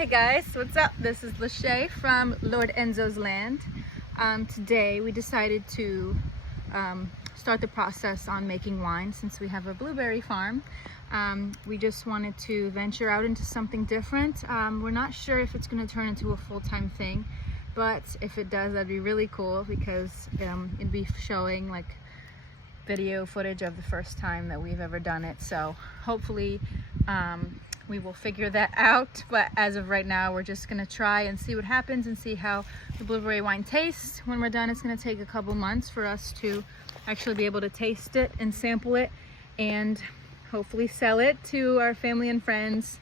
Hey guys, what's up? This is Lachey from Lordenzo's Land. Today we decided to start the process on making wine since we have a blueberry farm. We just wanted to venture out into something different. We're not sure if it's going to turn into a full-time thing, but if it does, that'd be really cool because it'd be showing like video footage of the first time that we've ever done it. So hopefully we will figure that out, but as of right now we're just gonna try and see what happens and see how the blueberry wine tastes. When we're done, it's gonna take a couple months for us to actually be able to taste it and sample it and hopefully sell it to our family and friends,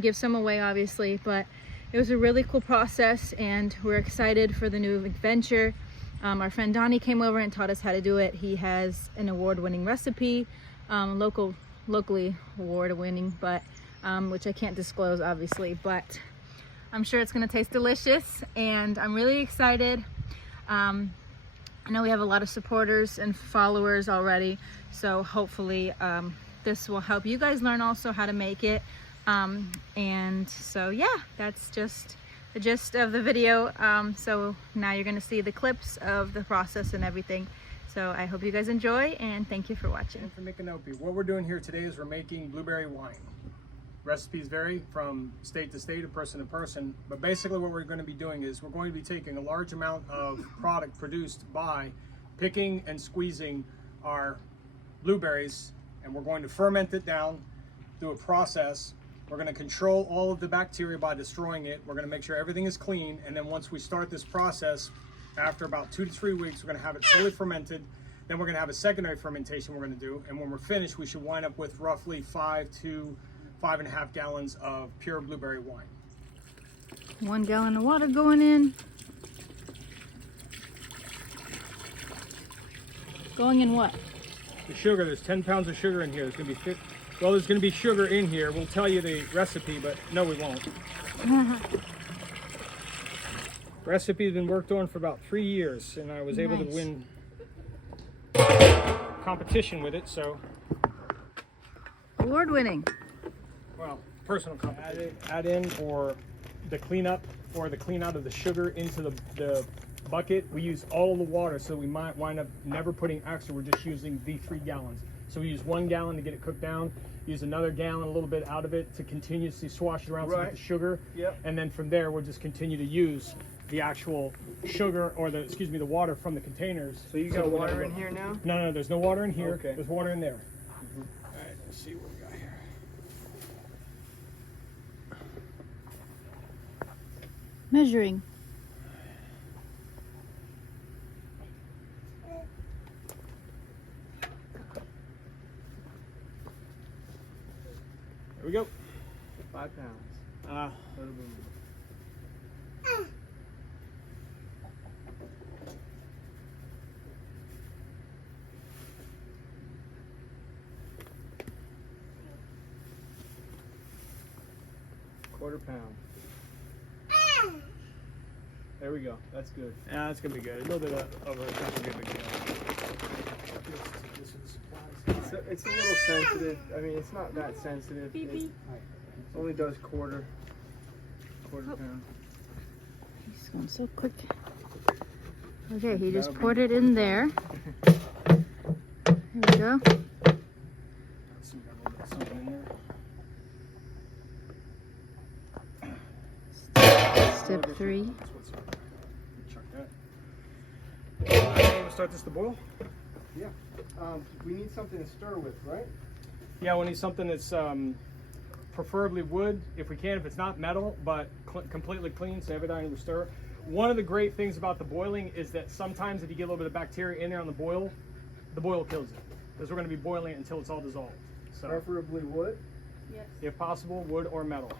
give some away obviously. But it was a really cool process and we're excited for the new adventure. Our friend Donnie came over and taught us how to do it. He has an award-winning recipe, locally award-winning, but which I can't disclose obviously, but I'm sure it's gonna taste delicious and I'm really excited. I know we have a lot of supporters and followers already, so hopefully this will help you guys learn also how to make it. And so yeah, that's just the gist of the video. So now you're gonna see the clips of the process and everything. So I hope you guys enjoy and thank you for watching. For Micanopy, what we're doing here today is we're making blueberry wine. Recipes vary from state to state, person to person, but basically what we're going to be doing is we're going to be taking a large amount of product produced by picking and squeezing our blueberries, and we're going to ferment it down through a process. We're going to control all of the bacteria by destroying it. We're going to make sure everything is clean, and then once we start this process, after about 2 to 3 weeks, we're going to have it fully fermented. Then we're going to have a secondary fermentation we're going to do, and when we're finished, we should wind up with roughly 5 to 5.5 gallons of pure blueberry wine. 1 gallon of water going in. Going in what? The sugar, there's 10 pounds of sugar in here. There's gonna be there's gonna be sugar in here. We'll tell you the recipe, but no, we won't. Recipe's been worked on for about 3 years, and I was able to win competition with it, so. Award-winning. Well, personal competition. Add in or the cleanup or the clean out of the sugar into the bucket. We use all of the water, so we might wind up never putting extra. We're just using the 3 gallons. So we use 1 gallon to get it cooked down, use another gallon, a little bit out of it to continuously swash it around to get the sugar. Yep. And then from there, we'll just continue to use the actual sugar or the water from the containers. So you got water in here now? No, there's no water in here. Okay. There's water in there. All right, let's see what we got here. Measuring. There we go. 5 pounds. A little bit more. Quarter pound. There we go. That's good. Yeah, that's gonna be good. A little bit of a couple good to It's a little sensitive. I mean, it's not that sensitive. It only does quarter pound. He's going so quick. Okay, he just poured it in there. There we go. Step 3. Chuck that. Start this to boil? Yeah. We need something to stir with, right? Yeah, we need something that's preferably wood, if we can. If it's not metal, but completely clean, so everything will stir. One of the great things about the boiling is that sometimes if you get a little bit of bacteria in there on the boil kills it. Because we're going to be boiling it until it's all dissolved. So, Preferably wood? Yes. if possible, wood or metal.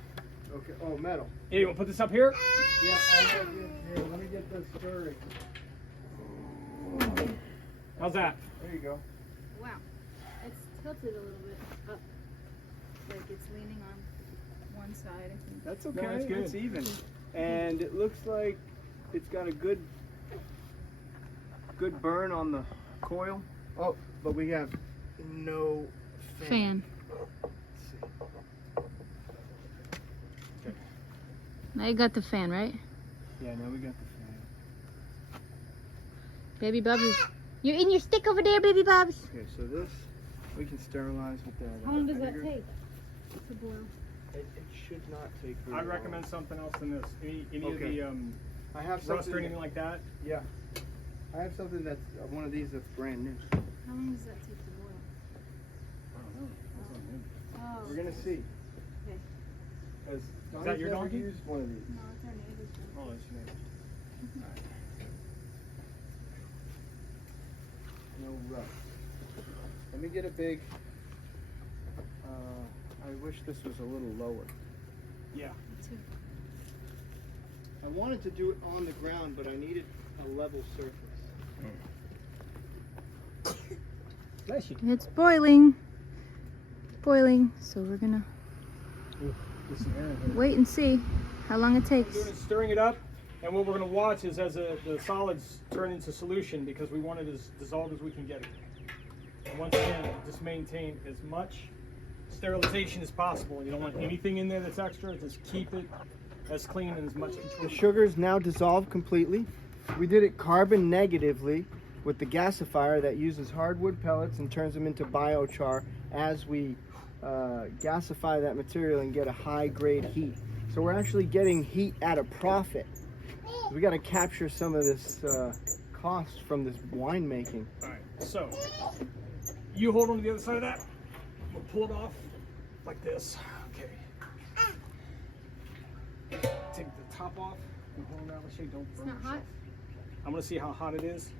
Okay. Oh, metal. Yeah, you want to put this up here? Yeah, let me get this stirring. How's that? There you go. Wow. It's tilted a little bit up. Like it's leaning on one side, I think. That's okay. No, that's good. It's even. And it looks like it's got a good burn on the coil. Oh, but we have no Fan. Let's see. Now you got the fan, right? Yeah, now we got the fan. Baby Bubs. You're in your stick over there, Baby Bubs. Okay, so this we can sterilize with that. How long does that take to boil? It should not take very I'd long. recommend something else than this. Any Okay. of the I have rust something. or anything like that. Yeah. I have something that's one of these that's brand new. How long does that take to boil? I don't know. That's on him. Oh, We're gonna see. Okay. Because Is that your donkey? used one of these. no, it's our neighbor's one. Oh, that's your name. No rust. Let me get a big. I wish this was a little lower. Yeah. Me too. I wanted to do it on the ground, but I needed a level surface. Bless you. It's boiling. Boiling. So we're gonna Get some air in here. wait and see how long it What we're takes. doing is stirring it up, and what we're going to watch is as the solids turn into solution, because we want it as dissolved as we can get it. And once again, just maintain as much sterilization as possible. You don't want anything in there that's extra. Just keep it as clean and as much control. The sugar is now dissolved completely. We did it carbon negatively with the gasifier that uses hardwood pellets and turns them into biochar as we gasify that material and get a high grade heat. So we're actually getting heat at a profit. We got to capture some of this cost from this winemaking. All right, so you hold on to the other side of that. We'll pull it off like this. Okay. Take the top off and hold it out. Let's show you, don't burn not hot? yourself. I'm gonna see how hot it is.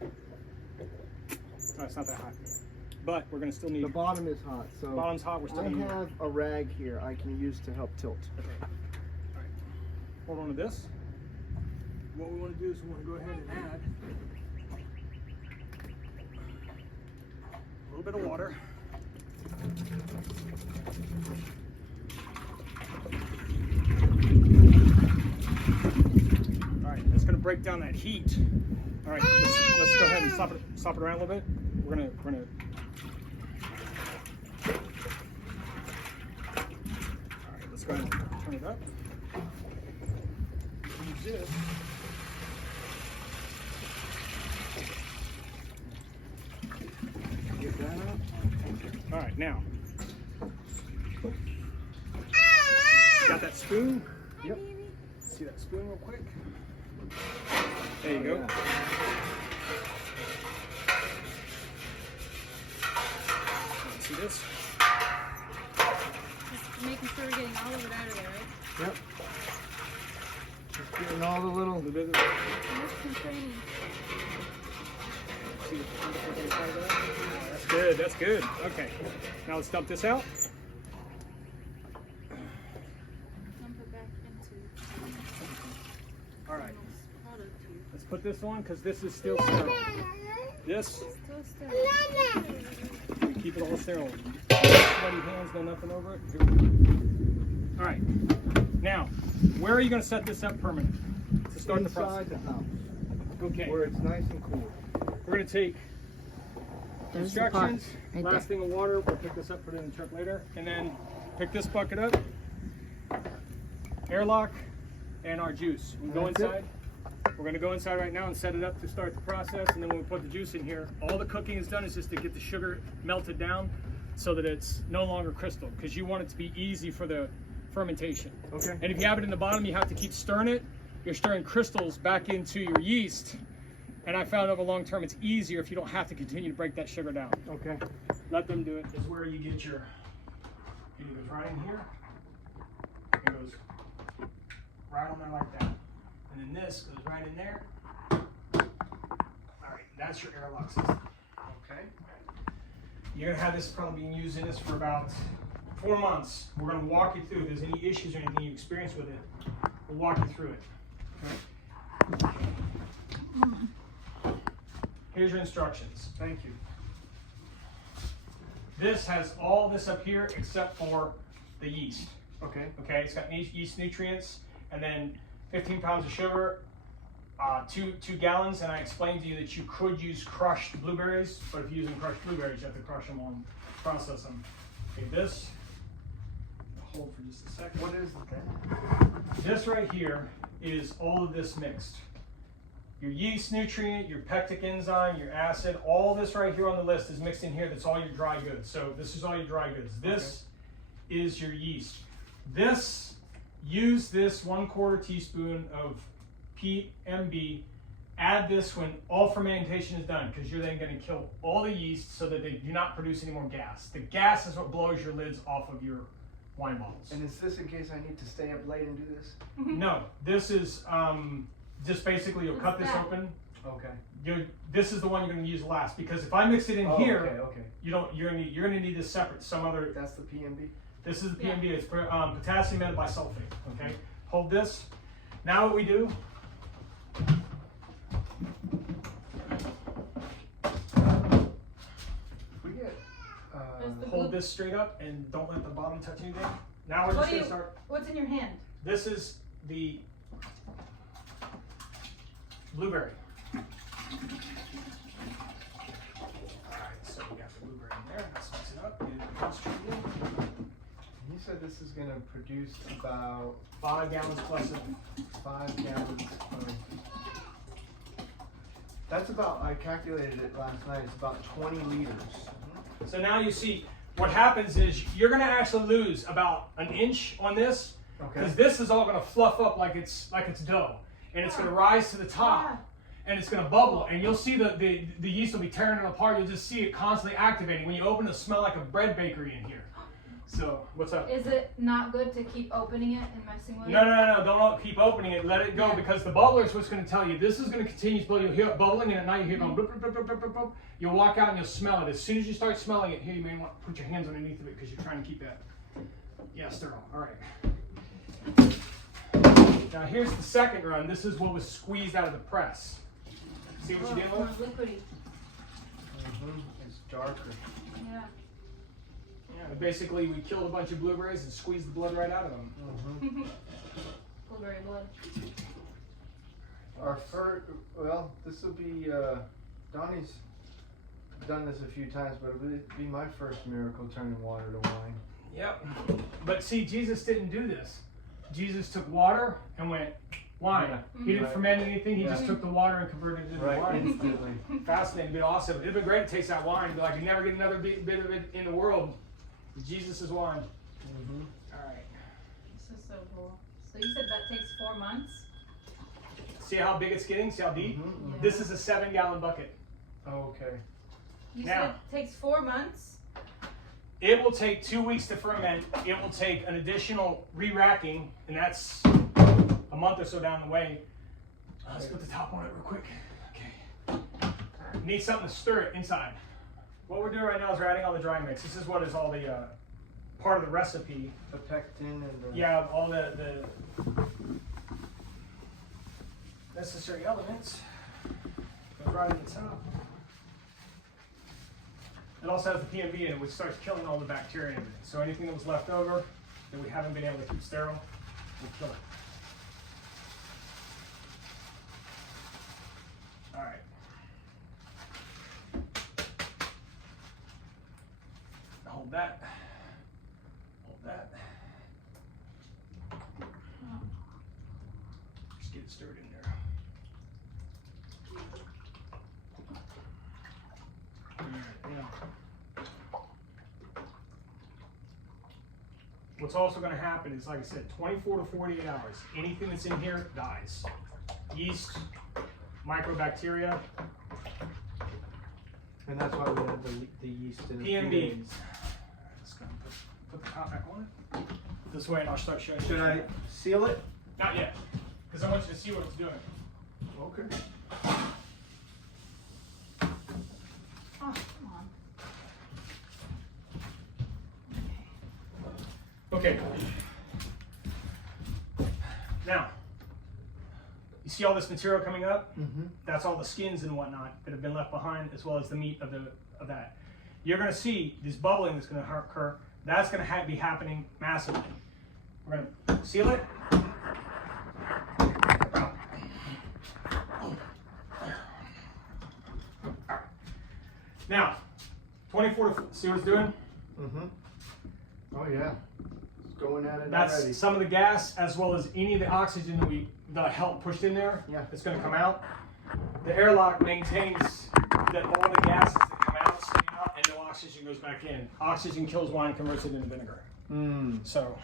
No, it's not that hot, but we're gonna still need. The bottom is hot, so Bottom's hot. We're still I needing. have a rag here I can use to help tilt. Okay. All right. Hold on to this. What we want to do is we want to go ahead and add a little bit of water. All right, that's going to break down that heat. All right, let's go ahead and stop it around a little bit. We're gonna. All right, let's go ahead and turn it up. Use this. Get that up. All right, now. Got that spoon? Yep. See that spoon real quick? There you go. See this? Just making sure we're getting all of it out of there, right? Yep. Just getting all the little. A little bit of Most constraining. see the inside of that? That's good, that's good. Okay. Now let's dump this out. Dump it back into All right. product here. Let's put this on because this is still sterile. This, Still sterile. we keep it all sterile. Sweaty hands, no nothing over it. Here we go. All right. Now, where are you going to set this up permanent to start the process? Inside the house, Okay. where it's nice and cool. We're going to take There's the pot instructions, right last thing of water. We'll pick this up, put it in the truck later, and then pick this bucket up, airlock, and our juice. We go That's it. inside. We're going to go inside right now and set it up to start the process, and then when we put the juice in here, all the cooking is done is just to get the sugar melted down so that it's no longer crystal, because you want it to be easy for the fermentation. Okay. And if you have it in the bottom, you have to keep stirring it. You're stirring crystals back into your yeast, and I found over long term it's easier if you don't have to continue to break that sugar down. Okay. Let them do it. Is where you get your, it goes right in here. It goes right on there like that. And then this goes right in there. All right, that's your airlock system. Okay. You're gonna have this probably being used in this for about 4 months. We're gonna walk you through. If there's any issues or anything you experience with it, we'll walk you through it. Okay. Here's your instructions. Thank you. This has all this up here except for the yeast. Okay. Okay, it's got yeast nutrients, and then 15 pounds of sugar, two gallons, and I explained to you that you could use crushed blueberries, but if you're using crushed blueberries, you have to crush them on, process them. Okay, this, hold for just a second. What is that? This right here is all of this mixed. Your yeast nutrient, your pectic enzyme, your acid, all this right here on the list is mixed in here. That's all your dry goods. So this is all your dry goods. This is your yeast. Use this 1/4 teaspoon of PMB. Add this when all fermentation is done, because you're then going to kill all the yeast so that they do not produce any more gas. The gas is what blows your lids off of your wine bottles. And is this in case I need to stay up late and do this? No, this is just basically you'll cut this open. Okay. This is the one you're going to use last, because if I mix it in here, Okay. you're going to need this separate. Some other. That's the PMB. This is the PMB. It's potassium metabisulfate. Okay. Hold this. Now what we do. We get. Hold this straight up and don't let the bottom touch anything. Now we're just going to start. What's in your hand? This is the blueberry. Alright, so we got the blueberry in there. Let's mix it up. Get it concentrated. You said this is going to produce about 5 gallons plus of 5 gallons of. That's about, I calculated it last night, it's about 20 liters. So now you see what happens is you're going to actually lose about an inch on this, because this is all going to fluff up like it's dough, and it's going to rise to the top, and it's going to bubble, and you'll see the yeast will be tearing it apart. You'll just see it constantly activating. When you open it, it'll smell like a bread bakery in here. So what's up? Is it not good to keep opening it and messing with it? No, don't keep opening it. Let it go, because the bubbler is what's going to tell you. This is going to continue to blow. You'll hear it bubbling, and at night you hear it going bloop, bloop, bloop, bloop, bloop, bloop. You'll walk out and you'll smell it. As soon as you start smelling it, here you may want to put your hands underneath of it, because you're trying to keep that sterile. All right. Now here's the second run. This is what was squeezed out of the press. See what you're dealing with? Liquidy. It's darker. Yeah. Yeah, basically we killed a bunch of blueberries and squeezed the blood right out of them. Blueberry blood. Our first, well, this will be, Donnie's done this a few times, but it would be my first miracle turning water to wine. Yep. But see, Jesus didn't do this. Jesus took water and went wine. Yeah. He didn't ferment anything. He just took the water and converted it into wine. Instantly. Fascinating. It'd be awesome. It'd be great to taste that wine and be like, you never get another bit of it in the world. Jesus is wine. All right. This is so cool. So you said that takes 4 months? See how big it's getting? See how deep? Yeah. This is a 7-gallon bucket. Okay. You Now- said it takes 4 months? It will take 2 weeks to ferment. It will take an additional re-racking, and that's a month or so down the way. Let's put the top on it real quick. Okay. Need something to stir it inside. What we're doing right now is we're adding all the dry mix. This is what is all the part of the recipe. The pectin and the. Yeah, all the necessary elements. Goes right at the top. It also has the PMB in it, which starts killing all the bacteria and everything. So anything that was left over that we haven't been able to keep sterile, we'll kill it. All right. Hold that. Hold that. Just get it stirred in there. Now, what's also going to happen is, like I said, 24 to 48 hours. Anything that's in here dies. Yeast, microbacteria, And that's why we have the yeast in the PMB. Just gonna put the top back on it. This way, and I'll start showing you. Should I seal it? Not yet, because I want you to see what it's doing. Okay. Oh, come on. Okay. Now, you see all this material coming up? Mm-hmm. That's all the skins and whatnot that have been left behind, as well as the meat of that. You're going to see this bubbling that's going to occur. That's going to be happening massively. We're going to seal it. Now, 24 to see what it's doing? Mm-hmm. Oh yeah. It's going at it That's already. some of the gas as well as any of the oxygen that I helped pushed in there. Yeah. It's going to come out. The airlock maintains that all the gases that come out stay out and no oxygen goes back in. Oxygen kills wine, converts it into vinegar. So